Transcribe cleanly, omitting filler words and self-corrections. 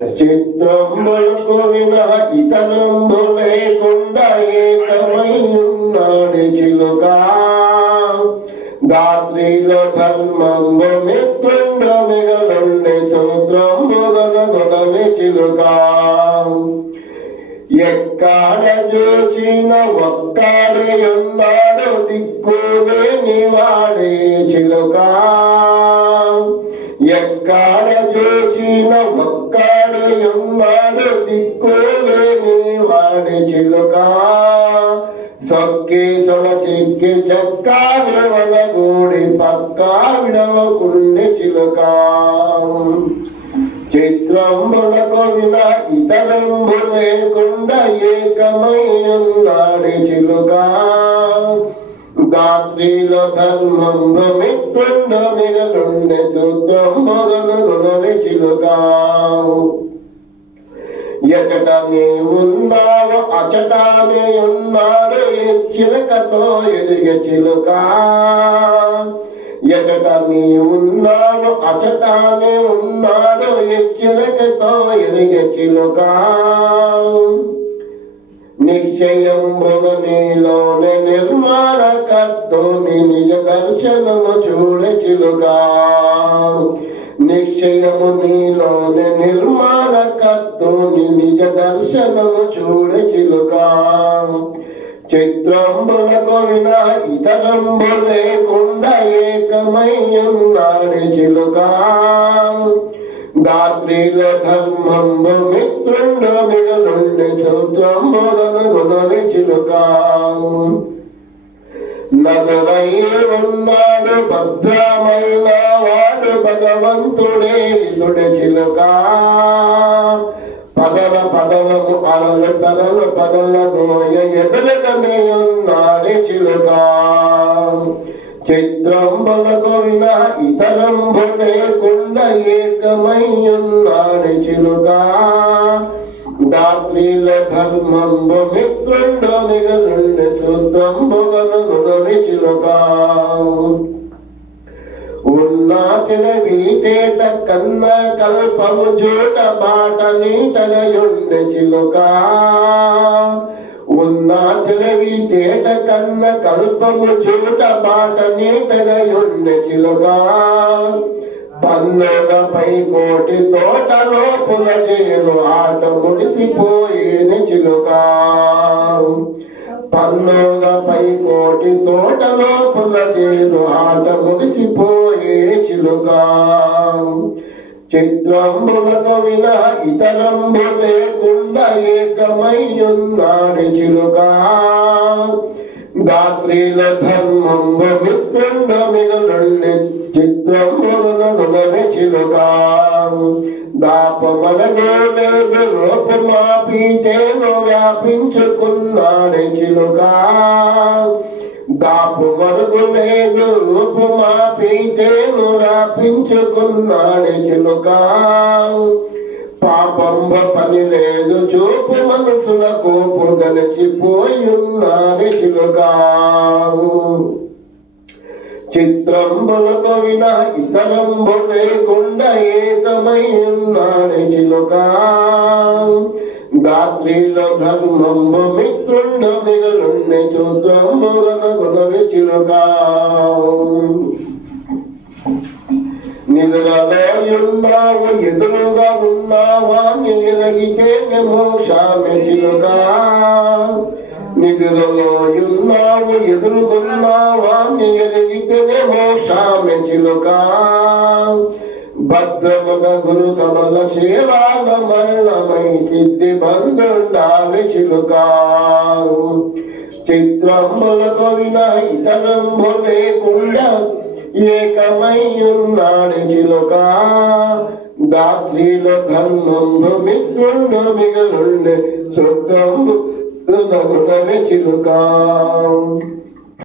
చిత్రంబులకు వినః ఇతరంబు లేకుండా ఏకమై ఉన్నాడు చిలుక. దాత్రిలో ధర్మంబు మిత్రుండు మిగలుండే సూత్రంబు గొనగొనవి చిలుక. ఎక్కడ చూసిన ఒక్కడే ఉన్నాడు దిక్కులేని వాడే చిలుక. ఎక్కడ చూసిన ఒక్కడే ఉన్నాడు దిక్కులేని వాడే చిలుక. సొక్కి సొలచిక్కి చెక్క విడవలగూడి పక్క విడవకుండే చిలుక. చిత్రంబులకు విన ఇతరంబు లేకుండా ఏకమై ఉన్నాడు చిలుక. దాత్రిలో ధర్మంబు మిత్రుండు మిగలుండే సూత్రంబు గొనగొనవి చిలుక. ఎచట నీ ఉన్నావు అచటానే ఉన్నాడు ఈ చిలుకతో ఎదిగే చిలుక. ఎచట నీ ఉన్నావు అచటానే ఉన్నాడు ఈ చిలుకతో ఎదిగే చిలుక. నిశ్చయంబుగా నీలోనే నిర్మాణకర్తోని నిజ దర్శనము చూడే చిలుక. నిశ్చయము నీలోనే నిర్మాణకర్తోని నిజ దర్శనము చూడే చిలుక. చిత్రంబులకు విన ఇతరంబు లేకుండా ఏకమై ఉన్నాడు చిలుక. దాత్రిలో ధర్మంబు మిత్రుండు మిగలుండే సూత్రంబు గొనగొనవి చిలుక. నదులై ఉన్నాడు భద్రమైన వాడు భగవంతుడే ఇదుడే చిలుక. పదల పదలము అలలు తలలు పదల గోయ ఎదురుగానే ఉన్నాడే చిలుక. చిత్రంబులకు విన ఇతరంబు లేకుండా ఏకమై ఉన్నాడు చిలుక. దాత్రిలో ధర్మంబు మిత్రుండు మిగలుండే సూత్రంబు గొనగొనవి చిలుక. ఉన్నా తెలివి తేట కన్న కల్పము జూట బాట నీటగయుండే చిలుక. ఉన్నా తెలివి తేట కన్న కల్పము జూట బాట నీటగయుండే చిలుక. పన్నులపై కోటి తోటలో పులజేరు ఆట ముడిసిపోయేన చిలుక. పన్నులపై కోటి తోటలో పులజేరు ఆట ముగిసిపోయే చిలుక. చిత్రంబులకు విన ఇతరంబు లేకుండా ఏకమై ఉన్నాడు చిలుక. దాత్రిలో ధర్మంబు మిత్రుండు మిగలుండే చిత్రంబు గొనగొనవి చిలుక. దాపమనగోలేదు రూపమాపీతేను వ్యాపించుకున్నాడు చిలుక. దాపు మరుగు లేదు రూపమాపీతేను వ్యాపించుకున్నాడు చిలుక. పాపంబ పని లేదు చూపు మనసుల కోపు గలచిపోయున్నాడు చిలుక. చిత్రంబులకు విన ఇతరంబు లేకుండా ఏకమై ఉన్నాడు చిలుక. దాత్రిలో ధర్మంబు మిత్రుండు మిగలుండే సూత్రంబు గొనగొనవి చిలుక. నిదురలో ఉన్నావు ఎదురుగా ఉన్నావా నీలగితే మోక్షమే చిలుక. నిదురలో ఉన్నావు ఎదురుగున్నావా నీలగితే మోక్షమే చిలుక. భద్రముగ గురు కమల సేవాల మరణమై సిద్ధి బంధుండావి చిలుక. చిత్రంబులకు విన ఇతరంబు లేకుండా ఏకమై ఉన్నాడు చిలుక. దాత్రిలో ధర్మంబు మిత్రుండు మిగలుండే సూత్రంబు గొనగొనవి చిలుక.